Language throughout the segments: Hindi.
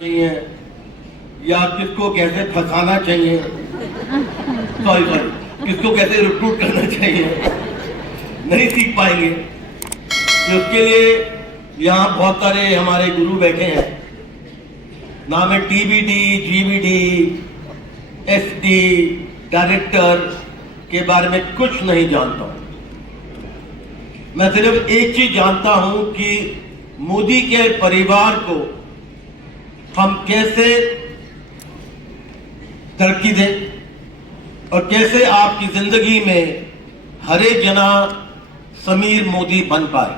चाहिए या किसको कैसे फंसाना चाहिए, सॉरी किसको कैसे रिक्रूट करना चाहिए नहीं सीख पाएंगे। तो उसके लिए यहाँ बहुत सारे हमारे गुरु बैठे हैं। नाम है टीबीडी, जीबीडी, एसडी, डायरेक्टर के बारे में कुछ नहीं जानता हूं। मैं सिर्फ एक चीज जानता हूं कि मोदी के परिवार को हम कैसे तरक्की दें और कैसे आपकी जिंदगी में हर एक जना समीर मोदी बन पाए।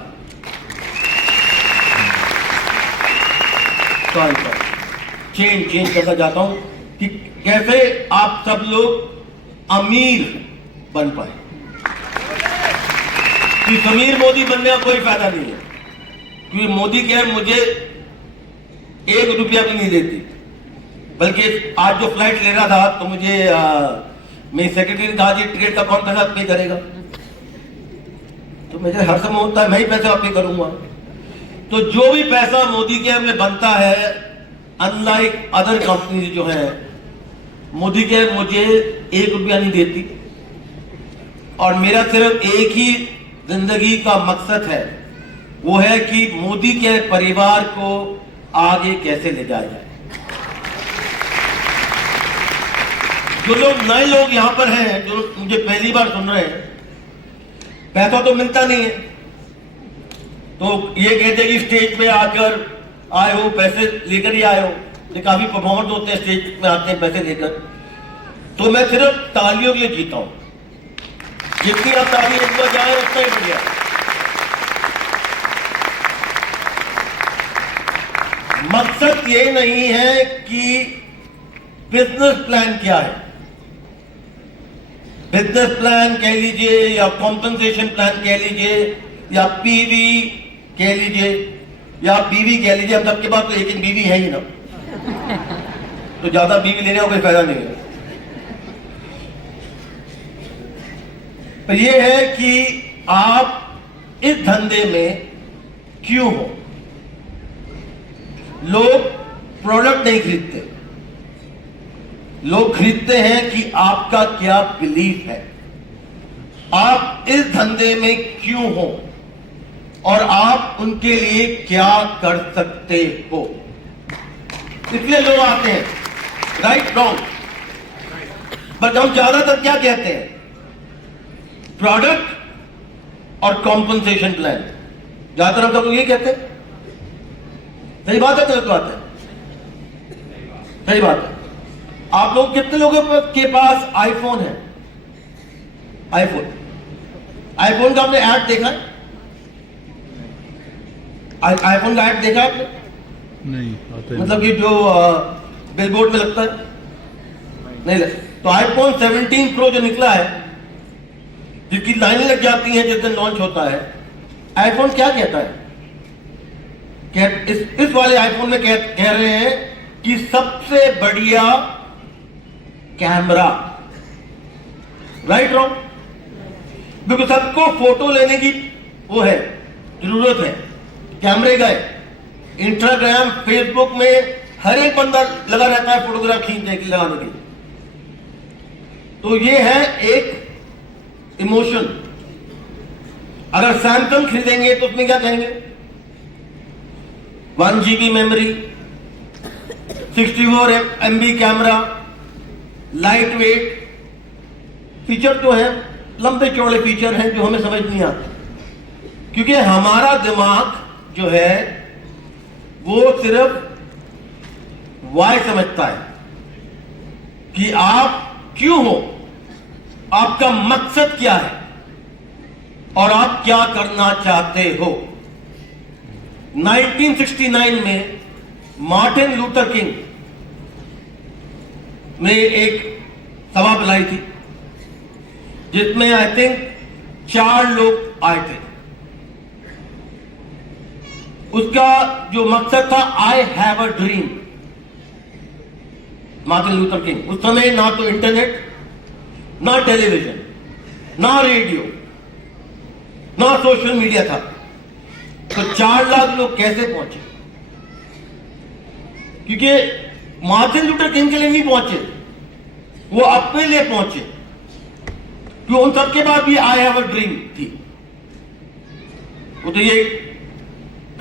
चेंज करना चाहता हूं कि कैसे आप सब लोग अमीर बन पाए। कि समीर मोदी बनने का कोई फायदा नहीं है, क्योंकि मोदी क्या है, मुझे 1 रुपया भी नहीं देती। बल्कि आज जो फ्लाइट ले रहा था तो मुझे मेरी सेक्रेटरी ने कहा जी टिकट का कौन पैसा पे करेगा, तो मुझे हर समय होता है मैं ही पैसा पे करूंगा। तो जो भी पैसा मोदी के में बनता है, अनलाइक अदर कंपनी जो है, मोदी के मुझे 1 रुपया नहीं देती। और मेरा सिर्फ एक ही जिंदगी का मकसद है, वो है कि मोदी के परिवार को आगे कैसे ले जाया जाए। जो लोग नए लोग यहां पर हैं, जो मुझे पहली बार सुन रहे हैं, पैसा तो मिलता नहीं है, तो ये कहते हैं कि स्टेज पे आकर आए हो पैसे लेकर ही आए हो। ये काफी परफॉर्मर्स होते हैं स्टेज पे आते हैं पैसे लेकर। तो मैं सिर्फ तालियों के लिए जीता हूं, जितनी आप ताली एक बार जाए उतना ही बढ़िया। मकसद ये नहीं है कि बिजनेस प्लान क्या है, बिजनेस प्लान कह लीजिए या कॉम्पनसेशन प्लान कह लीजिए या पीवी कह लीजिए या बीवी कह लीजिए। अब सबके पास तो एक बीवी है ही ना, तो ज्यादा बीवी लेने का कोई फायदा नहीं है। तो ये है कि आप इस धंधे में क्यों हो। लोग प्रोडक्ट नहीं खरीदते, लोग खरीदते हैं कि आपका क्या बिलीफ है, आप इस धंधे में क्यों हो और आप उनके लिए क्या कर सकते हो, इसलिए लोग आते हैं। राइट रॉन्ग, बट हम ज्यादातर क्या कहते हैं, प्रोडक्ट और कॉम्पनसेशन प्लान। ज्यादातर हम सब लोग ये कहते हैं। सही बात है, गलत बात है? सही बात है। आप लोग कितने लोगों के पास आईफोन है? आईफोन का आपने ऐड देखा है? आईफोन का ऐड देखा आपने? नहीं, मतलब कि जो बिलबोर्ड में लगता है, नहीं लगता। तो आईफोन 17 प्रो जो निकला है, जिसकी लाइनें लग जाती हैं जिस दिन लॉन्च होता है, आईफोन क्या कहता है? इस वाले आईफोन में कह रहे हैं कि सबसे बढ़िया कैमरा। Right wrong? बिल्कुल, सबको फोटो लेने की वो है, जरूरत है, कैमरे का है। इंस्टाग्राम, फेसबुक में हर एक बंदा लगा रहता है फोटोग्राफ खींचने की, लगाने की। तो ये है एक इमोशन। अगर सैमसंग खरीदेंगे तो उसमें क्या कहेंगे? 1 GB memory, 64 MB camera, light weight, feature तो है, लंबे चौड़े फीचर हैं जो हमें समझ नहीं आते, क्योंकि हमारा दिमाग जो है वो सिर्फ वाई समझता है कि आप क्यों हो, आपका मकसद क्या है और आप क्या करना चाहते हो। 1969 में मार्टिन लूथर किंग ने एक सभा बुलाई थी, जिसमें आई थिंक 4 लोग आए थे। उसका जो मकसद था, I have a dream. Martin Luther king, उस समय ना तो इंटरनेट, ना टेलीविजन, ना रेडियो, ना सोशल मीडिया था। तो 4 लाख लोग कैसे पहुंचे? क्योंकि मार्टिन लूथर किंग के लिए नहीं पहुंचे, वो अपने लिए पहुंचे, क्यों उन सबके बाद भी आई हैव अ ड्रीम थी। वो तो ये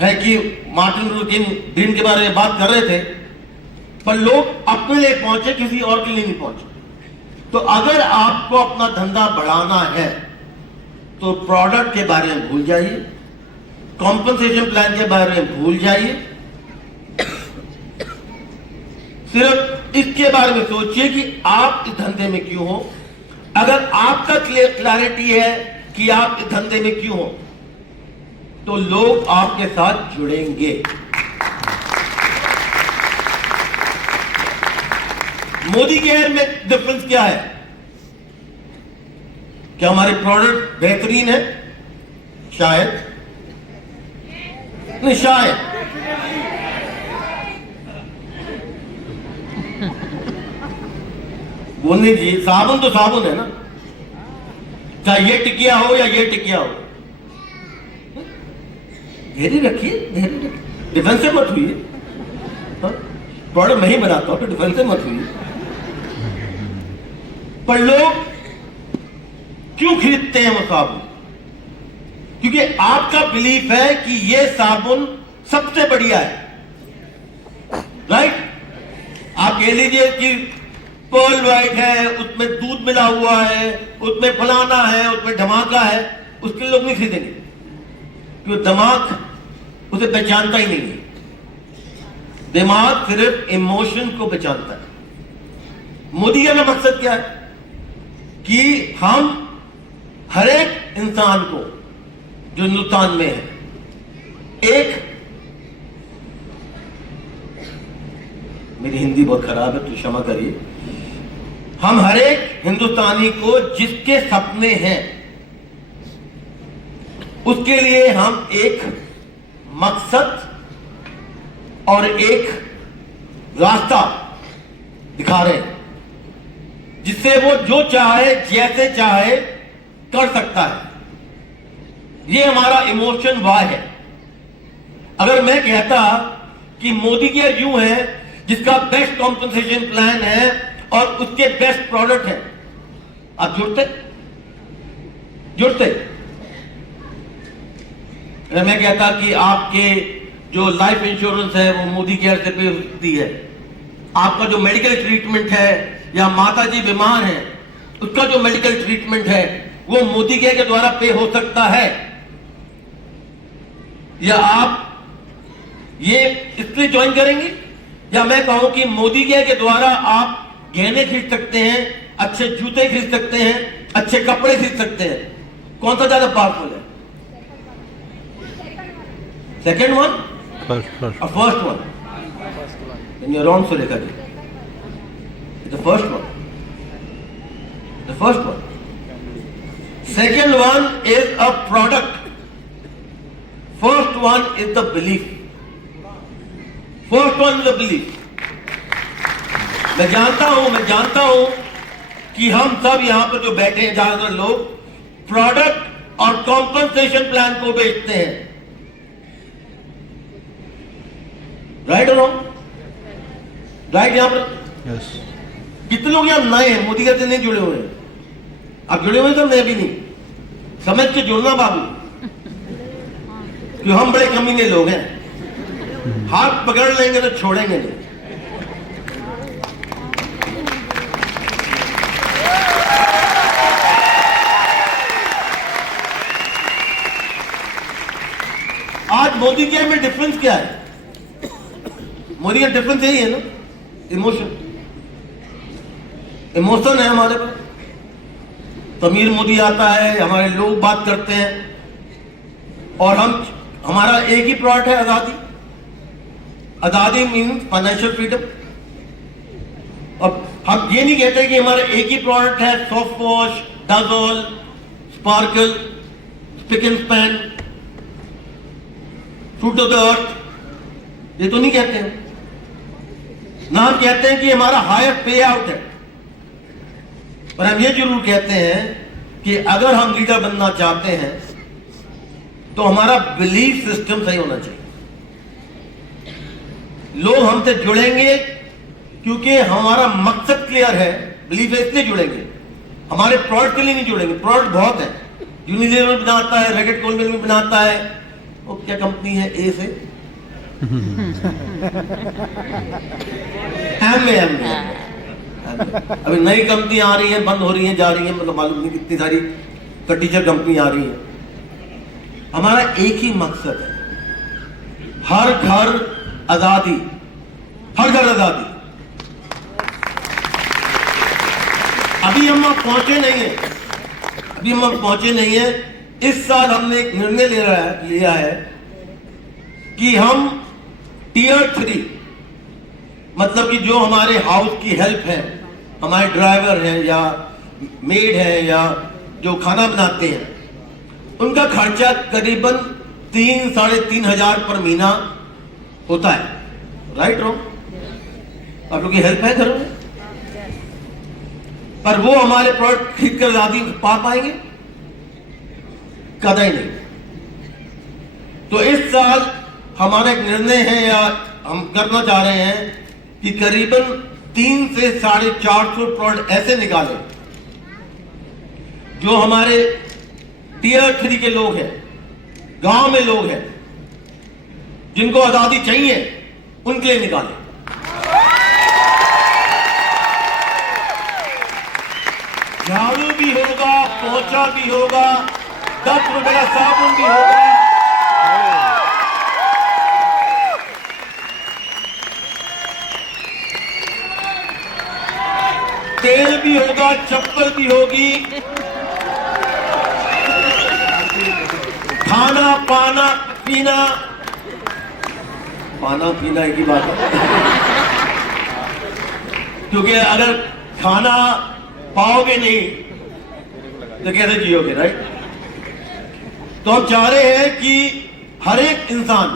है कि मार्टिन लूथर किंग ड्रीम के बारे में बात कर रहे थे, पर लोग अपने लिए पहुंचे, किसी और के लिए नहीं पहुंचे। तो अगर आपको अपना धंधा बढ़ाना है तो प्रोडक्ट के बारे में भूल जाइए, कॉम्पनसेशन प्लान के बारे में भूल जाइए, सिर्फ इसके बारे में सोचिए कि आप इस धंधे में क्यों हो। अगर आपका क्लैरिटी है कि आप इस धंधे में क्यों हो, तो लोग आपके साथ जुड़ेंगे। मोदी केयर में डिफरेंस क्या है? क्या हमारे प्रोडक्ट बेहतरीन है? शायद नहीं, शायद बोलने जी, साबुन तो साबुन है ना, चाहे ये टिकिया हो या ये टिकिया हो। धैर्य रखिए, धैर्य रखिए, डिफेंसिव मत हुई। प्रोडक्ट मैं ही बनाता हूं तो डिफेंसिव मत हुई। पर लोग क्यों खरीदते हैं वो साबुन? क्योंकि आपका बिलीफ है कि ये साबुन सबसे बढ़िया है, राइट? आप कह लीजिए कि पर्ल वाइट है, उसमें दूध मिला हुआ है, उसमें फलाना है, उसमें धमाका है, उसके लोग नहीं खरीदेंगे, क्योंकि दिमाग उसे पहचानता ही नहीं है। दिमाग सिर्फ इमोशन को पहचानता है। मोदी का मकसद क्या है कि हम हर एक इंसान को जो हिंदुस्तान में है, एक, मेरी हिंदी बहुत खराब है तो क्षमा करिए, हम हर एक हिंदुस्तानी को जिसके सपने हैं उसके लिए हम एक मकसद और एक रास्ता दिखा रहे हैं, जिससे वो जो चाहे जैसे चाहे कर सकता है। ये हमारा इमोशन वाई है। अगर मैं कहता कि मोदी केयर यूं है जिसका बेस्ट कॉम्पनसेशन प्लान है और उसके बेस्ट प्रोडक्ट है, आप जुड़ते? अगर मैं कहता कि आपके जो लाइफ इंश्योरेंस है वो मोदी केयर से पे होती है, आपका जो मेडिकल ट्रीटमेंट है या माता जी बीमार है उसका जो मेडिकल ट्रीटमेंट है वो मोदी केयर के द्वारा पे हो सकता है, या आप ये इसलिए ज्वाइन करेंगे, या मैं कहूं कि मोदी केयर के द्वारा आप गहने खरीद सकते हैं, अच्छे जूते खरीद सकते हैं, अच्छे कपड़े खरीद सकते हैं, कौन सा ज्यादा पावरफुल है? Second one, first one? then you're wrong, Surekha ji. It's the first one. The first one. Second one is a product. First one is the belief. First one is the belief. मैं जानता हूं कि हम सब यहां पर जो बैठे हैं ज्यादातर लोग प्रोडक्ट और कॉम्पनसेशन प्लान को बेचते हैं, राइट और रॉन्ग? राइट? यहां पर यस। कितने लोग यहां नए हैं, मोदी के से नहीं जुड़े हुए हैं? आप जुड़े हुए तो मैं भी नहीं, समझ के जुड़ना बाबू, क्यों हम बड़े कमीने लोग हैं, हाथ पकड़ लेंगे तो छोड़ेंगे नहीं। आज मोदी के में डिफरेंस क्या है? मोदी का डिफरेंस यही है ना, इमोशन है हमारे पास। तमीर मोदी आता है, हमारे लोग बात करते हैं, और हमारा एक ही प्रोडक्ट है, आजादी मीन्स फाइनेंशियल फ्रीडम। अब हम ये नहीं कहते कि हमारा एक ही प्रोडक्ट है, सॉफ्ट वॉश, डजोल, sparkle, spick and span, fruit of the earth, ये तो नहीं कहते हैं ना। हम कहते हैं कि हमारा हायर पे आउट है, पर हम ये जरूर कहते हैं कि अगर हम लीडर बनना चाहते हैं तो हमारा बिलीफ सिस्टम सही होना चाहिए। लोग हमसे जुड़ेंगे क्योंकि हमारा मकसद क्लियर है, बिलीफ है, इसलिए जुड़ेंगे। हमारे प्रोडक्ट के लिए नहीं जुड़ेंगे। प्रोडक्ट बहुत है, यूनिलीवर बनाता है, रेगेट कोलमिल भी बनाता है, वो क्या कंपनी है ए से एम अभी नई कंपनी आ रही है, बंद हो रही है, जा रही है, मतलब मालूम नहीं कितनी सारी टीचर कंपनी आ रही है। हमारा एक ही मकसद है, हर घर आजादी, हर घर आजादी। अभी हम पहुंचे नहीं है, अभी हम पहुंचे नहीं है। इस साल हमने एक निर्णय लिया है कि हम टियर 3, मतलब कि जो हमारे हाउस की हेल्प है, हमारे ड्राइवर हैं या मेड है या जो खाना बनाते हैं, उनका खर्चा करीबन 3-3.5 हजार पर महीना होता है। Right wrong? आप लोग की हेल्प है घरों में, पर वो हमारे प्रोडक्ट खरीद कर आजादी पा पाएंगे? कदाई नहीं। तो इस साल हमारा एक निर्णय है या हम करना चाह रहे हैं कि करीबन 300 से 450 प्रोडक्ट ऐसे निकाले जो हमारे टियर 3 के लोग हैं, गांव में लोग हैं, जिनको आजादी चाहिए, उनके लिए निकाले। झाड़ू भी होगा, पोछा भी होगा, 10 रुपए का साबुन भी होगा, तेल भी होगा, चप्पल भी होगी, खाना पाना पीना, पाना पीना एक ही बात है, क्योंकि अगर खाना पाओगे नहीं तो कैसे जियोगे? राइट? तो हम चाह रहे हैं कि हर एक इंसान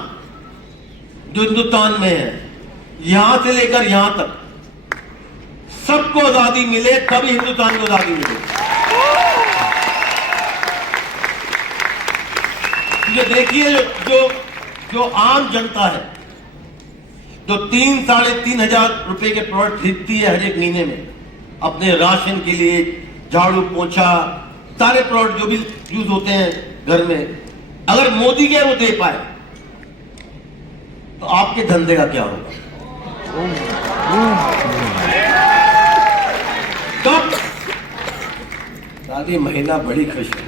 जो हिंदुस्तान में है, यहां से लेकर यहां तक सबको आजादी मिले, तभी हिंदुस्तान को आजादी मिले। ये देखिए, जो आम जनता है, जो 3-3.5 हजार रुपए के प्रोडक्ट खरीदती है हर एक महीने में अपने राशन के लिए, झाड़ू पोछा, सारे प्रोडक्ट जो भी यूज होते हैं घर में, अगर मोदी के वो दे पाए तो आपके धंधे का क्या होगा? कब शादी महिला बड़ी खुश है।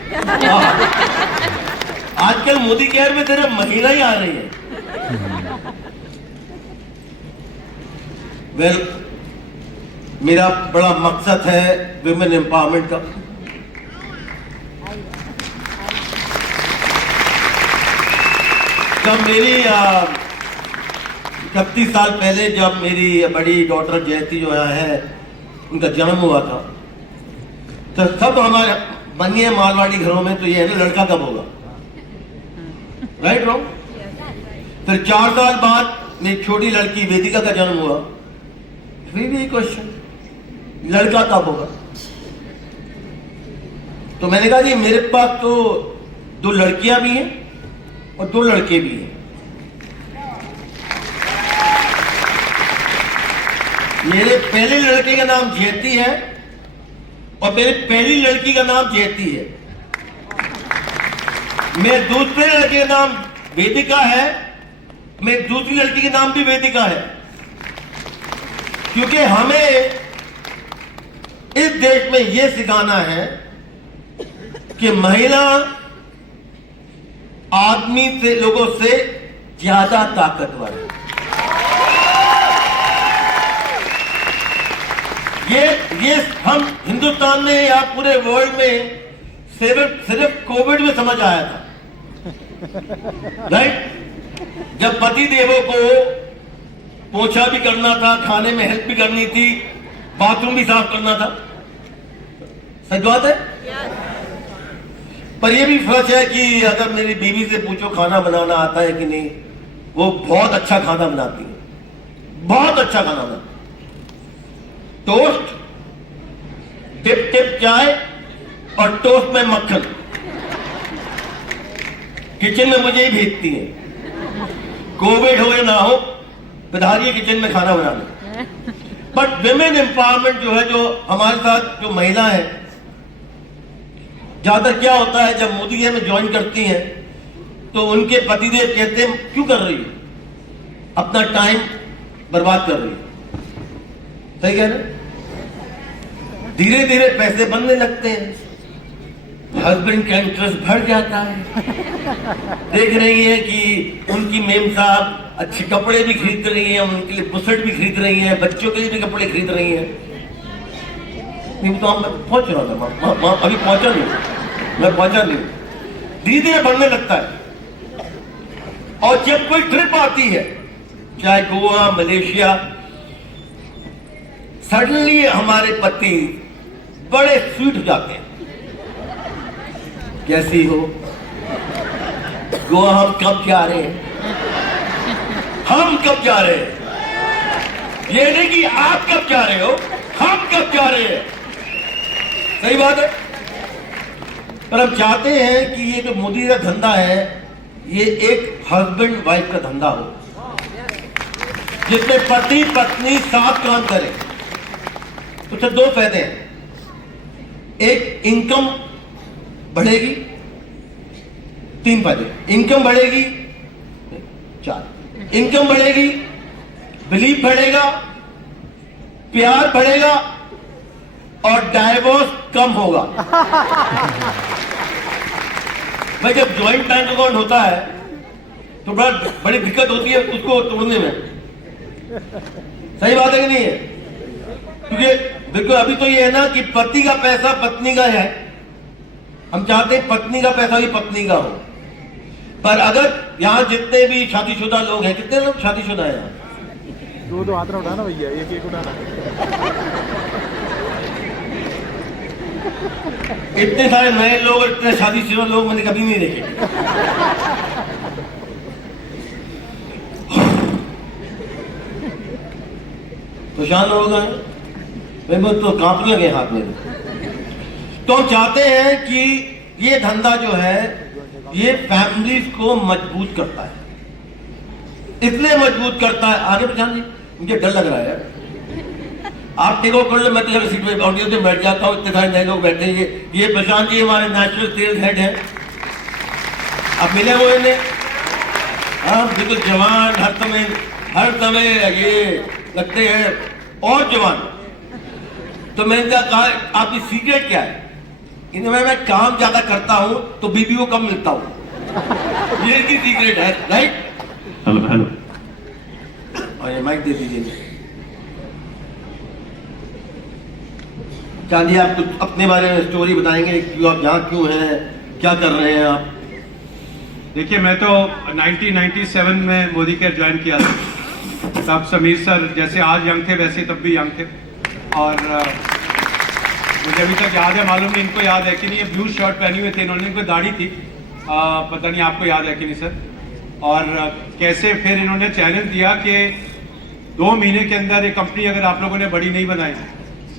आजकल मोदी केयर में सिर्फ महिला ही आ रही है। वेल, मेरा बड़ा मकसद है विमेन एम्पावरमेंट का। जब मेरी 31 साल पहले जब मेरी बड़ी डॉटर जयती जो है उनका जन्म हुआ था, तो सब हमारे बनिए मारवाड़ी घरों में तो ये है ना, लड़का कब होगा? Right wrong? फिर 4 साल बाद मेरी छोटी लड़की वेदिका का जन्म हुआ, फिर भी क्वेश्चन, लड़का कब होगा? तो मैंने कहा जी मेरे पास तो 2 लड़कियां भी हैं और 2 लड़के भी हैं। मेरे पहले लड़के का नाम जयती है और मेरे पहली लड़की का नाम जयती है। मेरे दूसरे लड़के का नाम वेदिका है, मेरी दूसरी लड़की का नाम भी वेदिका है, क्योंकि हमें इस देश में यह सिखाना है कि महिला आदमी से, लोगों से ज्यादा ताकतवर है। ये हम हिंदुस्तान में या पूरे वर्ल्ड में सिर्फ कोविड में समझ आया था। राइट? जब पति देवों को पोछा भी करना था, खाने में हेल्प भी करनी थी, बाथरूम भी साफ करना था। सच बात है? पर यह भी फर्क है कि अगर मेरी बीवी से पूछो खाना बनाना आता है कि नहीं, वो बहुत अच्छा खाना बनाती है, बहुत अच्छा खाना बनाती है। टोस्ट, टिप चाय और टोस्ट में मक्खन, किचन में मुझे ही भेजती है। कोविड हो या ना हो, पधारिए किचन में खाना बनाने। बट विमेन एम्पावरमेंट जो है, जो हमारे साथ जो महिला है, ज्यादातर क्या होता है, जब मोदी में ज्वाइन करती हैं तो उनके पतिदेव कहते हैं क्यों कर रही है, अपना टाइम बर्बाद कर रही है। सही कह रहे? धीरे धीरे पैसे बनने लगते हैं, हस्बैंड का इंटरेस्ट बढ़ जाता है। देख रही है कि उनकी मेम साहब अच्छे कपड़े भी खरीद रही हैं, उनके लिए बुसट भी खरीद रही हैं, बच्चों के लिए भी कपड़े खरीद रही हैं। नहीं तो मैं पहुंच रहा था, अभी पहुंचा नहीं, मैं पहुंचा नहीं। धीरे धीरे बढ़ने लगता है। और जब कोई ट्रिप आती है, चाहे गोवा, मलेशिया, सडनली हमारे पति बड़े स्वीट हो जाते हैं। कैसी हो, गोवा हम कब जा रहे हैं, हम कब जा रहे हैं, ये नहीं कि आप कब जा रहे हो, हम कब जा रहे हैं। सही बात है। पर हम चाहते हैं कि ये जो मोदी का धंधा है, ये एक हस्बैंड वाइफ का धंधा हो, जिसमें पति पत्नी साथ काम करें। उससे दो फायदे हैं, एक इनकम बढ़ेगी, तीन फायदे, इनकम बढ़ेगी, चार, इनकम बढ़ेगी, बिलीफ बढ़ेगा, प्यार बढ़ेगा और डाइवोर्स कम होगा। भाई जब ज्वाइंट बैंक अकाउंट होता है तो बड़ी दिक्कत होती है उसको तोड़ने में। सही बात है कि नहीं है? क्योंकि देखो अभी तो ये है ना कि पति का पैसा पत्नी का है, हम चाहते हैं पत्नी का पैसा भी पत्नी का हो। पर अगर यहाँ जितने भी शादीशुदा लोग हैं, कितने लोग शादीशुदा हैं यहाँ? दो हाथ उठाना भैया, एक उठाना। इतने सारे नए लोग और इतने शादीशुदा लोग मैंने कभी नहीं देखे। तो शान होगा, मैं तो कांपने लगे हाथ में। तो हम चाहते हैं कि ये धंधा जो है ये फैमिलीज को मजबूत करता है, इसलिए मजबूत करता है। आगे पहचान जी, मुझे डर लग रहा है यार। आप टेक ओवर कर लो, मैं तो जब सीट पे ऑडियो से बैठ जाता हूँ, इतने सारे नए लोग बैठे हैं। ये प्रशांत जी हमारे नेशनल सेल्स हेड हैं, अब मिले वो इन्हें। हाँ बिल्कुल जवान, हर समय ये लगते हैं और जवान। तो मैंने कहा आपकी सीक्रेट क्या है? इन्हें मैं काम ज्यादा करता हूं तो बीबी को कम मिलता हूं, ये इनकी सीक्रेट है। राइट? हेलो हेलो, और ये माइक दे दीजिए। चांदी आप कुछ अपने बारे में स्टोरी बताएंगे, क्यों आप यहाँ क्यों हैं, क्या कर रहे हैं आप? देखिए मैं तो 1997 में मोदी केयर ज्वाइन किया था। तब समीर सर जैसे आज यंग थे वैसे तब भी यंग थे। और मुझे अभी तक याद है, मालूम नहीं इनको याद है कि नहीं, ये ब्लू शर्ट पहनी हुए थे इन्होंने, इनको दाढ़ी थी, पता नहीं आपको याद है कि नहीं सर। और कैसे फिर इन्होंने चैलेंज दिया कि 2 महीने के अंदर ये कंपनी अगर आप लोगों ने बड़ी नहीं बनाई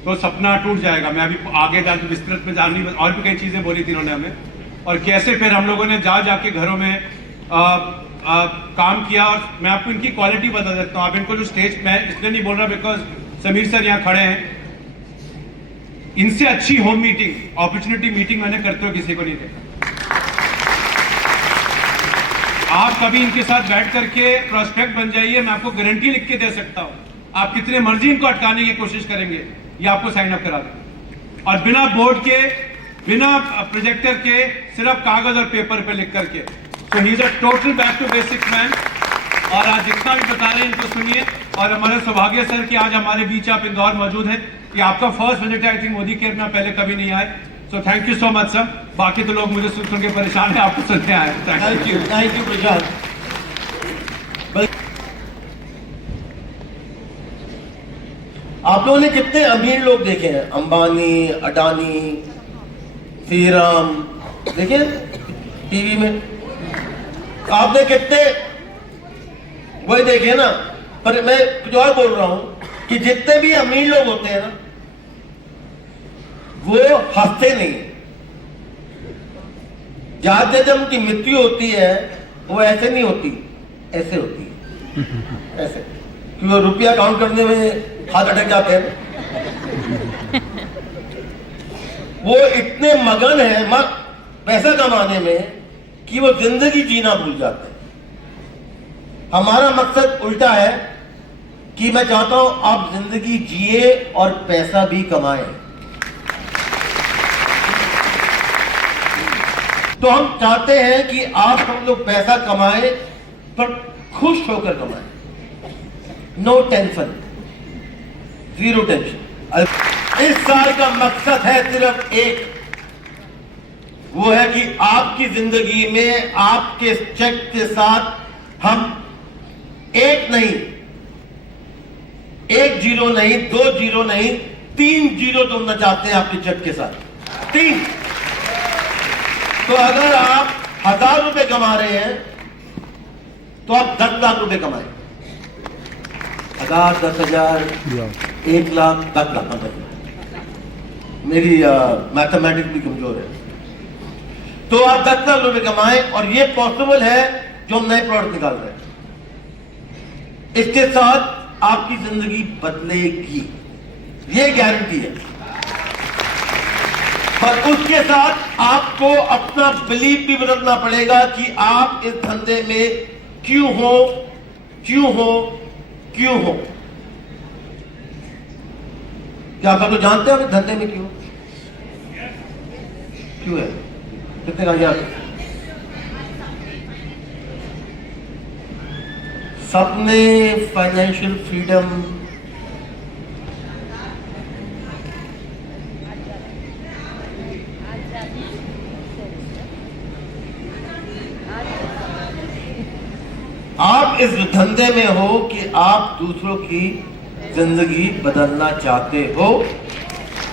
तो सपना टूट जाएगा। मैं अभी आगे जाकर विस्तृत में जानी, और भी कई चीज़ें बोली थी इन्होंने हमें। और कैसे फिर हम लोगों ने जाके घरों में काम किया। और मैं आपको इनकी क्वालिटी बता देता हूँ। आप इनको जो स्टेज, मैं इसलिए नहीं बोल रहा बिकॉज समीर सर यहाँ खड़े हैं, इनसे अच्छी होम मीटिंग, अपॉर्चुनिटी मीटिंग मैंने करते हुए किसी को नहीं देखा। आप कभी इनके साथ बैठ करके प्रोस्पेक्ट बन जाइए, मैं आपको गारंटी लिख के दे सकता हूं। आप कितने मर्जी इनको अटकाने की कोशिश करेंगे, ये आपको साइन अप करा दें। और बिना बोर्ड के, बिना प्रोजेक्टर के, सिर्फ कागज और पेपर पे लिख करके। So he is a total back to basics man. और आज जितना भी बता रहे हैं इनको सुनिए। और हमारे सौभाग्य सर कि आज हमारे बीच आप इंदौर मौजूद हैं। ये आपका फर्स्ट विजिट है आई थिंक मोदी केयर में, पहले कभी नहीं आए। So thank you so much sir. बाकी तो लोग मुझे सुन के परेशान है, आपको सुनने आए। थैंक यू प्रशांत। आप लोगों ने कितने अमीर लोग देखे हैं? अंबानी, अडानी, श्रीराम देखे टीवी में? आपने कितने वही देखे ना। पर मैं कुछ और बोल रहा हूं कि जितने भी अमीर लोग होते हैं ना, वो हंसते नहीं। ज्यादा जब उनकी मृत्यु होती है वो ऐसे नहीं होती, ऐसे होती है, ऐसे। कि वो रुपया काउंट करने में हाथ अटक जाते हैं। वो इतने मगन है पैसा कमाने में कि वो जिंदगी जीना भूल जाते हैं। हमारा मकसद उल्टा है कि मैं चाहता हूं आप जिंदगी जिए और पैसा भी कमाएं। तो हम चाहते हैं कि आप हम लोग पैसा कमाएं पर खुश होकर कमाएं, नो टेंशन, जीरो टेंशन। इस साल का मकसद है सिर्फ एक, वो है कि आपकी जिंदगी में आपके चेक के साथ हम एक नहीं, एक जीरो नहीं, 2 जीरो नहीं, 3 जीरो जोड़ना चाहते हैं आपके चेक के साथ, 3। तो अगर आप 1000 रुपए कमा रहे हैं तो आप 10 लाख रुपए कमाएं। 1000, 10,000, 1 लाख, 10 लाख। मेरी मैथमेटिक्स भी कमजोर है। तो आप 10 लाख रुपए कमाएं और ये पॉसिबल है जो हम नए प्रोडक्ट निकाल रहे हैं। इसके साथ आपकी जिंदगी बदलेगी, ये गारंटी है। पर उसके साथ आपको अपना बिलीफ भी बदलना पड़ेगा कि आप इस धंधे में क्यों हो, क्यों हो, क्यों हो। क्या आप तो जानते हैं इस धंधे में क्यों क्यों है? कितने का याद? सपने, फाइनेंशियल फ्रीडम, आप इस धंधे में हो कि आप दूसरों की जिंदगी बदलना चाहते हो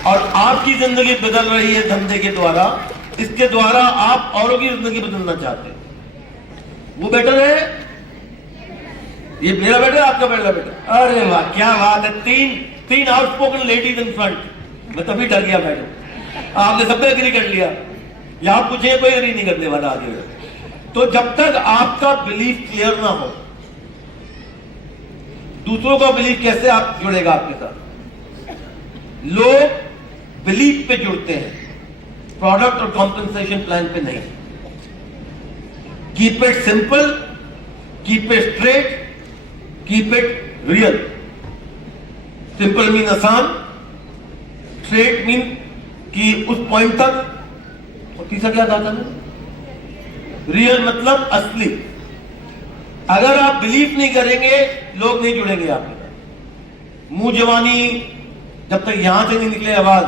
और आपकी जिंदगी बदल रही है धंधे के द्वारा। इसके द्वारा आप औरों की जिंदगी बदलना चाहते हो। वो बेटर है, ये मेरा बेटा है, आपका बेटा बेटा। अरे वाह, क्या बात है। तीन आउटस्पोकन लेडीज इन फ्रंट। मैं तभी डर गया मैडम, आपने सबने एग्री कर लिया। या आप पूछे, कोई एग्री नहीं करने वाला आगे। तो जब तक आपका बिलीफ क्लियर ना हो, दूसरों का बिलीफ कैसे आप जुड़ेगा आपके साथ? लोग बिलीफ पे जुड़ते हैं, प्रोडक्ट और कॉम्पेंसेशन प्लान पे नहीं। Keep it simple, keep it straight, keep it real. Simple mean आसान, स्ट्रेट मीन कि उस पॉइंट तक, और तीसरा क्या कहा था? रियल मतलब असली। अगर आप बिलीव नहीं करेंगे, लोग नहीं जुड़ेंगे आपके साथ। मुंह जवानी, जब तक यहां से नहीं निकले आवाज,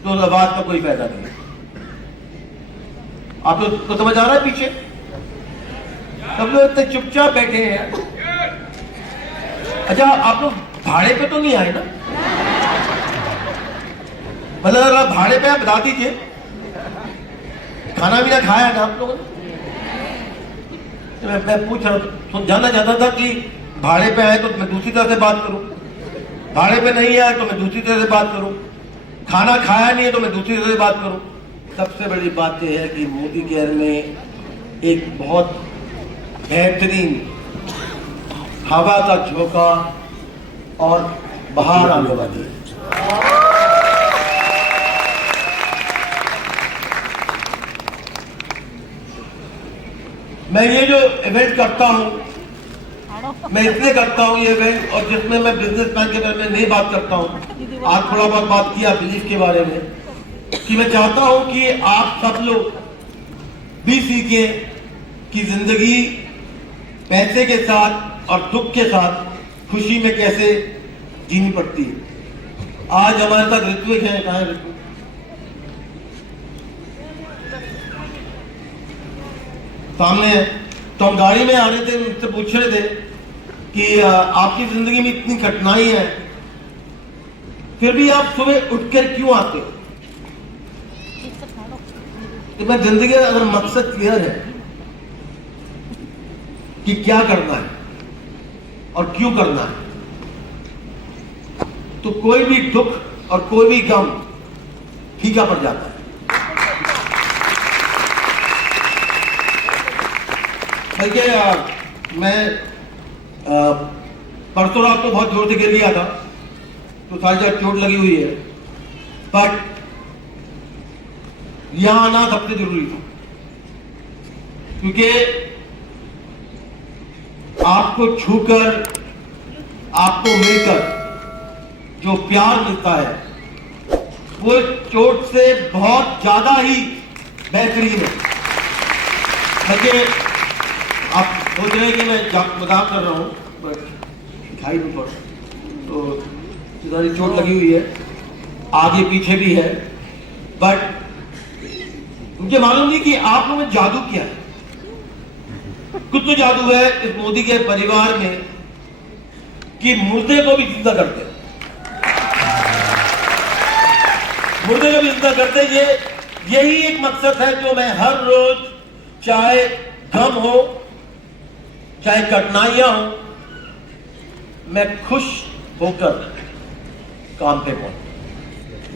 तो उस आवाज का कोई फायदा नहीं। आप लोग को समझ आ रहा है? पीछे सब लोग इतने चुपचाप बैठे हैं। अच्छा, आप लोग भाड़े पे तो नहीं आए ना? मतलब अगर आप भाड़े पे, आप बता दीजिए, खाना भी ना खाया ना आप लोगों ने? मैं पूछ रहा, जानना चाहता था कि भाड़े पे आए तो मैं दूसरी तरह से बात करूं, भाड़े पे नहीं आए तो मैं दूसरी तरह से बात करूं, खाना खाया नहीं है तो मैं दूसरी तरह से बात करूं। सबसे बड़ी बात यह है कि मोदी केयर में एक बहुत बेहतरीन हवा का झोंका और बाहर आने वाली है। मैं ये जो इवेंट करता हूं, मैं इसलिए करता हूं ये इवेंट, और जिसमें मैं बिजनेस प्लान के बारे में नहीं बात करता हूं। आज थोड़ा बहुत बात किया बिलीफ के बारे में, कि मैं चाहता हूं कि आप सब लोग भी सीखें कि जिंदगी पैसे के साथ और दुख के साथ खुशी में कैसे जीनी पड़ती है। आज हमारे साथ ऋत्विक है, कहाँ है ऋत्विक? सामने है। तो हम गाड़ी में आ रहे थे, मुझसे पूछ रहे थे कि आपकी जिंदगी में इतनी कठिनाई है, फिर भी आप सुबह उठकर क्यों आते हो? कि मैं जिंदगी का अगर मकसद क्लियर है कि क्या करना है और क्यों करना है, तो कोई भी दुख और कोई भी गम फीका पड़ जाता है। देखिए, मैं परसों रात को बहुत जोर से गिर लिया था, तो सारी जगह चोट लगी हुई है, बट यहां आना सबसे जरूरी था, क्योंकि आपको छूकर, आपको मिलकर जो प्यार मिलता है वो चोट से बहुत ज्यादा ही बेहतरीन है। देखिए, आप सोच रहे हैं कि मैं मजाक कर रहा हूं, बट खाई दूं थोड़ा, तो सारी चोट लगी हुई है, आगे पीछे भी है, बट मुझे मालूम नहीं कि आप लोगों ने जादू किया है। कुछ तो जादू है इस मोदी के परिवार में कि मुर्दे को भी जिंदा करते, मुर्दे को भी जिंदा करते। यही एक मकसद है जो मैं हर रोज, चाहे गम हो, चाहे कठिनाइयां हो, मैं खुश होकर काम पे पहुंचूं।